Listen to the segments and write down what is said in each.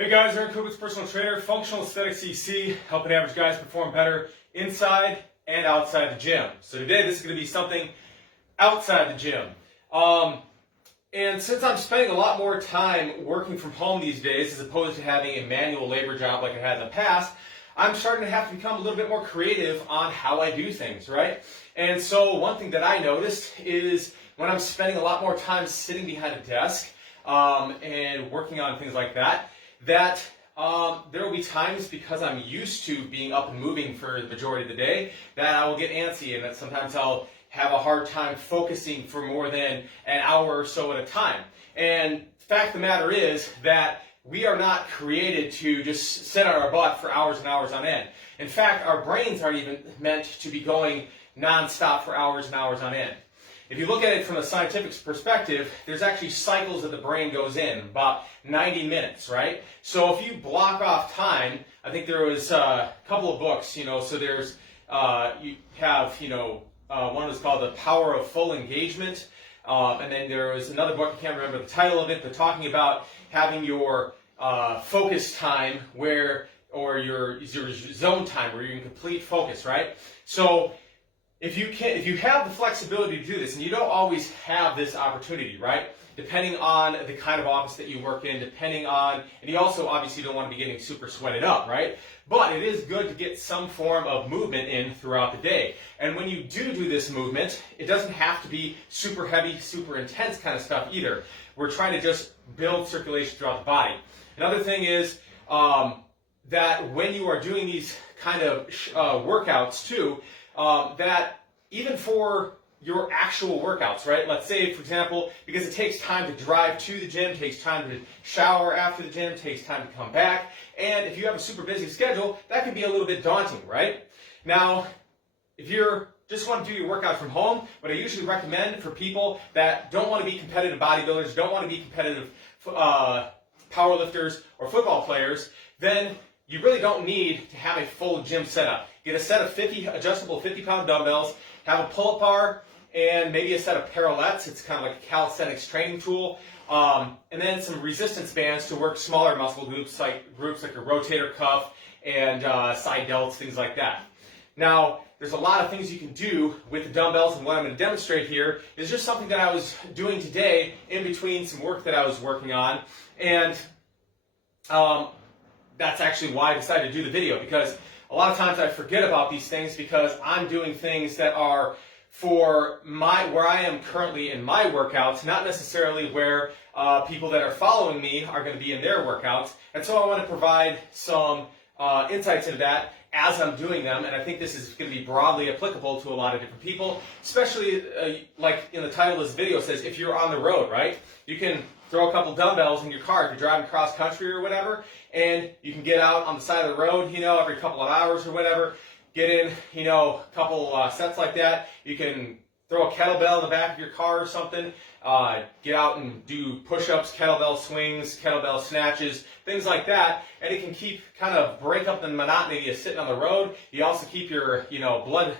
Hey guys, Aaron Kubitz, personal trainer, functional aesthetics CC, helping average guys perform better inside and outside the gym. So today this is going to be something outside the gym. And since I'm spending a lot more time working from home these days as opposed to having a manual labor job like I had in the past, I'm starting to have to become a little bit more creative on how I do things, right? And so one thing that I noticed is when I'm spending a lot more time sitting behind a desk and working on things like that, there will be times, because I'm used to being up and moving for the majority of the day, that I will get antsy and that sometimes I'll have a hard time focusing for more than an hour or so at a time. And the fact of the matter is that we are not created to just sit on our butt for hours and hours on end. In fact, our brains aren't even meant to be going non-stop for hours and hours on end. If you look at it from a scientific perspective, there's actually cycles that the brain goes in, about 90 minutes, right? So if you block off time, I think there was a couple of books, so there's, you have, one was called The Power of Full Engagement, and then there was another book, I can't remember the title of it, but talking about having your focus time or your zone time where you're in complete focus, right? So if you have the flexibility to do this, and you don't always have this opportunity, right? Depending on the kind of office that you work in, and you also obviously don't want to be getting super sweated up, right? But it is good to get some form of movement in throughout the day. And when you do this movement, it doesn't have to be super heavy, super intense kind of stuff either. We're trying to just build circulation throughout the body. Another thing is that when you are doing these kind of workouts too, that even for your actual workouts, right? Let's say, for example, because it takes time to drive to the gym, takes time to shower after the gym, takes time to come back, and if you have a super busy schedule, that can be a little bit daunting, right? Now, if you're just want to do your workout from home, what I usually recommend for people that don't want to be competitive bodybuilders, don't want to be competitive powerlifters or football players, then you really don't need to have a full gym setup. Get a set of adjustable 50-pound dumbbells, have a pull-up bar, and maybe a set of parallettes. It's kind of like a calisthenics training tool. And then some resistance bands to work smaller muscle groups like a rotator cuff and side delts, things like that. Now, there's a lot of things you can do with the dumbbells, and what I'm going to demonstrate here is just something that I was doing today in between some work that I was working on. And that's actually why I decided to do the video, because a lot of times I forget about these things because I'm doing things that are for where I am currently in my workouts, not necessarily where people that are following me are going to be in their workouts. And so I want to provide some insights into that as I'm doing them, and I think this is going to be broadly applicable to a lot of different people, especially like in the title of this video says, if you're on the road, right? You can throw a couple dumbbells in your car if you're driving cross country or whatever, and you can get out on the side of the road, every couple of hours or whatever, get in, a couple sets like that. You can throw a kettlebell in the back of your car or something, get out and do push-ups, kettlebell swings, kettlebell snatches, things like that, and it can break up the monotony of sitting on the road. You also keep your, blood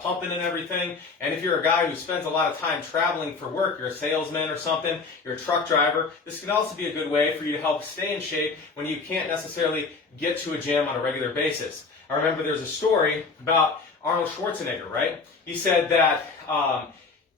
pumping and everything, and if you're a guy who spends a lot of time traveling for work, you're a salesman or something, you're a truck driver, this can also be a good way for you to help stay in shape when you can't necessarily get to a gym on a regular basis. I remember there's a story about Arnold Schwarzenegger, right? He said that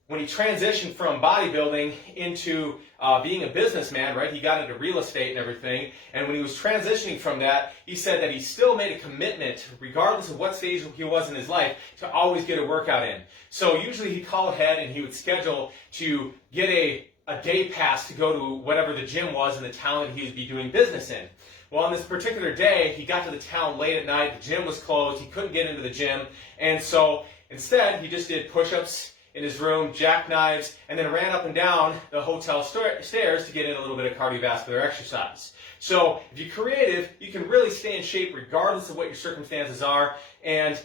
when he transitioned from bodybuilding into being a businessman, right? He got into real estate and everything. And when he was transitioning from that, he said that he still made a commitment, regardless of what stage he was in his life, to always get a workout in. So usually he'd call ahead and he would schedule to get a day pass to go to whatever the gym was in the town that he would be doing business in. Well, on this particular day, he got to the town late at night, the gym was closed, he couldn't get into the gym, and so instead he just did push-ups in his room, jackknives, and then ran up and down the hotel stairs to get in a little bit of cardiovascular exercise. So if you're creative, you can really stay in shape regardless of what your circumstances are, and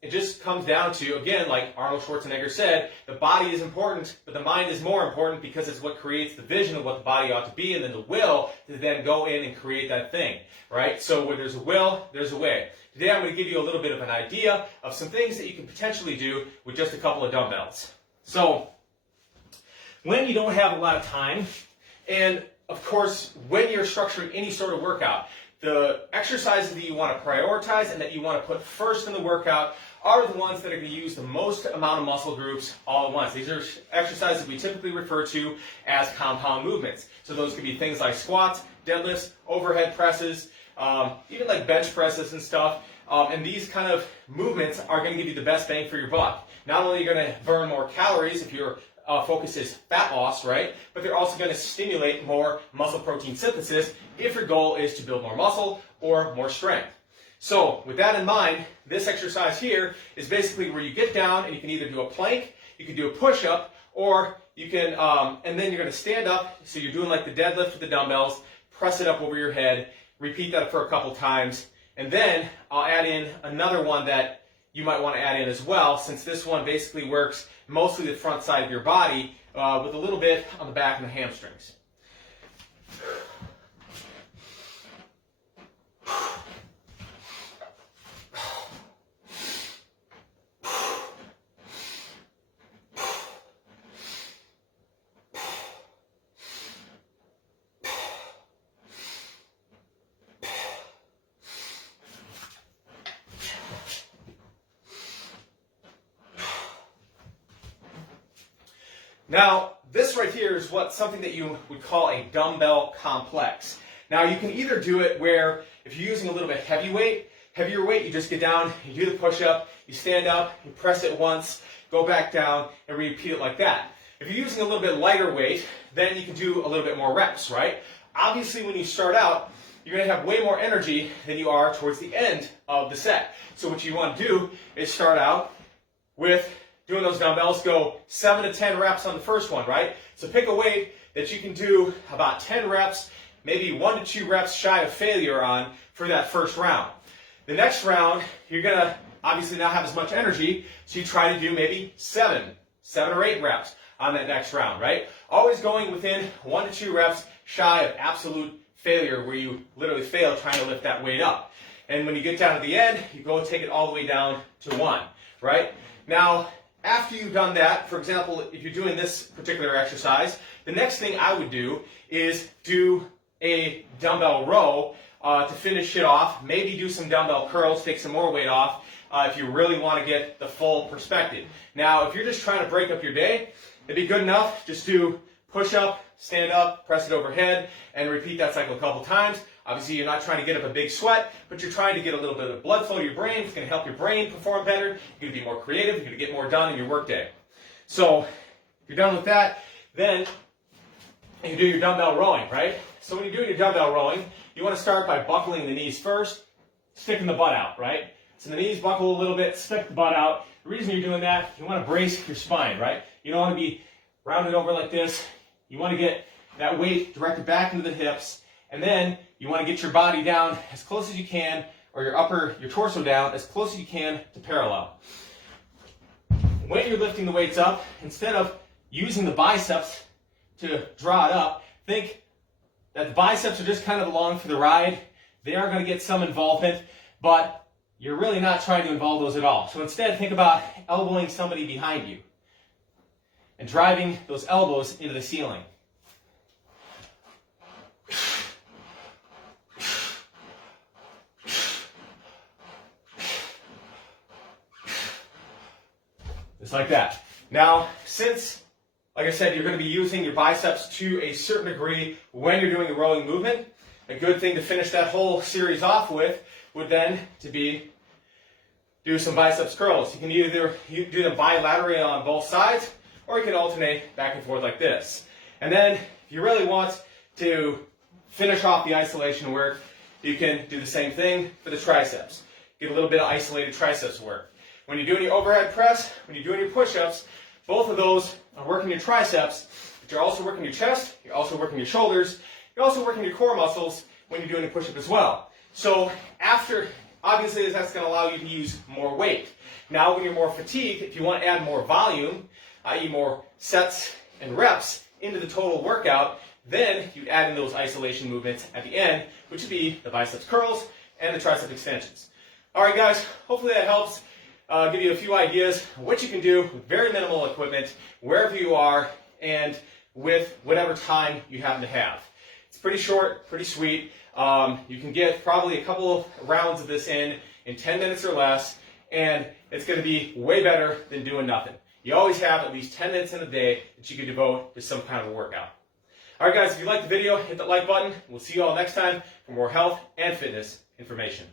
it just comes down to, again, like Arnold Schwarzenegger said, the body is important, but the mind is more important because it's what creates the vision of what the body ought to be, and then the will to then go in and create that thing, right? So where there's a will, there's a way. Today I'm going to give you a little bit of an idea of some things that you can potentially do with just a couple of dumbbells. So when you don't have a lot of time, and of course, when you're structuring any sort of workout, the exercises that you want to prioritize and that you want to put first in the workout are the ones that are going to use the most amount of muscle groups all at once. These are exercises we typically refer to as compound movements. So those could be things like squats, deadlifts, overhead presses, even like bench presses and stuff. And these kind of movements are going to give you the best bang for your buck. Not only are you going to burn more calories if your focus is fat loss, right? But they're also going to stimulate more muscle protein synthesis if your goal is to build more muscle or more strength. So with that in mind, this exercise here is basically where you get down and you can either do a plank, you can do a push-up, or you can, and then you're going to stand up. So you're doing like the deadlift with the dumbbells, press it up over your head, repeat that for a couple times, and then I'll add in another one that you might want to add in as well, since this one basically works mostly the front side of your body with a little bit on the back and the hamstrings. Now, this right here is something that you would call a dumbbell complex. Now, you can either do it where if you're using a little bit heavier weight, you just get down, you do the push-up, you stand up, you press it once, go back down, and repeat it like that. If you're using a little bit lighter weight, then you can do a little bit more reps, right? Obviously, when you start out, you're going to have way more energy than you are towards the end of the set. So what you want to do is start out with doing those dumbbells, go 7 to 10 reps on the first one, right? So pick a weight that you can do about 10 reps, maybe 1 to 2 reps shy of failure on for that first round. The next round, you're going to obviously not have as much energy, so you try to do maybe 7 or 8 reps on that next round, right? Always going within 1 to 2 reps shy of absolute failure, where you literally fail trying to lift that weight up. And when you get down to the end, you go take it all the way down to 1, right? Now, after you've done that, for example, if you're doing this particular exercise, the next thing I would do is do a dumbbell row to finish it off. Maybe do some dumbbell curls, take some more weight off if you really want to get the full perspective. Now, if you're just trying to break up your day, it'd be good enough. Just do push up, stand up, press it overhead, and repeat that cycle a couple times. Obviously, you're not trying to get up a big sweat, but you're trying to get a little bit of blood flow to your brain. It's going to help your brain perform better. You're going to be more creative. You're going to get more done in your workday. So, if you're done with that, then you do your dumbbell rowing, right? So when you're doing your dumbbell rowing, you want to start by buckling the knees first, sticking the butt out, right? So the knees buckle a little bit, stick the butt out. The reason you're doing that, you want to brace your spine, right? You don't want to be rounded over like this. You want to get that weight directed back into the hips, and then you want to get your body down as close as you can, or your torso down as close as you can to parallel. When you're lifting the weights up, instead of using the biceps to draw it up, think that the biceps are just kind of along for the ride. They are going to get some involvement, but you're really not trying to involve those at all. So instead, think about elbowing somebody behind you and driving those elbows into the ceiling. Just like that. Now, since, like I said, you're going to be using your biceps to a certain degree when you're doing the rowing movement, a good thing to finish that whole series off with would then to be do some biceps curls. You can either do them bilaterally on both sides, or you can alternate back and forth like this. And then, if you really want to finish off the isolation work, you can do the same thing for the triceps. Get a little bit of isolated triceps work. When you're doing your overhead press, when you're doing your push-ups, both of those are working your triceps, but you're also working your chest, you're also working your shoulders, you're also working your core muscles when you're doing a push-up as well. So obviously that's going to allow you to use more weight. Now when you're more fatigued, if you want to add more volume, i.e. more sets and reps into the total workout, then you add in those isolation movements at the end, which would be the biceps curls and the tricep extensions. All right, guys, hopefully that helps. Give you a few ideas of what you can do with very minimal equipment, wherever you are, and with whatever time you happen to have. It's pretty short, pretty sweet. You can get probably a couple of rounds of this in 10 minutes or less, and it's going to be way better than doing nothing. You always have at least 10 minutes in a day that you can devote to some kind of a workout. All right, guys, if you liked the video, hit that like button. We'll see you all next time for more health and fitness information.